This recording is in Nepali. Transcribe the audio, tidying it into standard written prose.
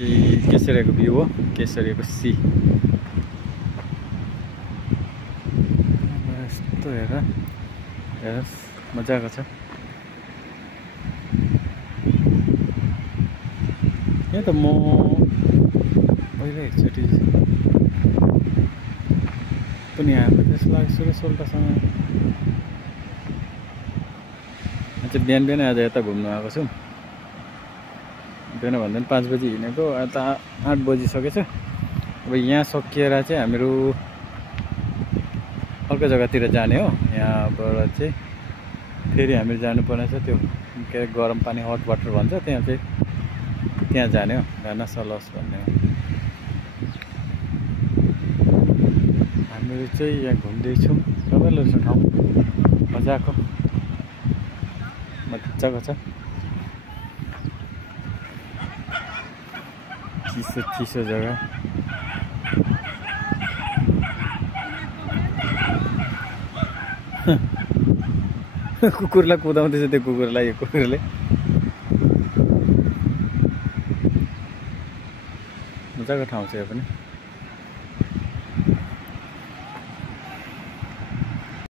माथि केसरियाको भ्यू हो, केसरियाको सी। यस्तो हेर मजाको छ। यहाँ त म पहिला एकचोटि पनि आएको त्यस लागि सोल्टासँग चाहिँ बिहान बिहान आज यता घुम्नु आएको छु। बिहान भन्दा पनि 5 बजी हिँडेको, यता 8 बजिसकेछ। अब यहाँ सकिएर चाहिँ हामीहरू अर्को जग्गातिर जाने हो। यहाँबाट चाहिँ फेरि हामीहरू जानुपर्ने छ त्यो के गरम पानी हट वाटर भन्छ, त्यहाँ चाहिँ त्यहाँ जाने हो, घाना सलस भन्ने हो। हामीहरू चाहिँ यहाँ घुम्दैछौँ। रमाइलो छ ठाउँ, मजाको मजाको छ। चिसो चिसो जग्गा। कुकुरलाई कुदाउँदैछ त्यो कुकुरलाई, यो कुकुरले। मजाको ठाउँ छ यो पनि।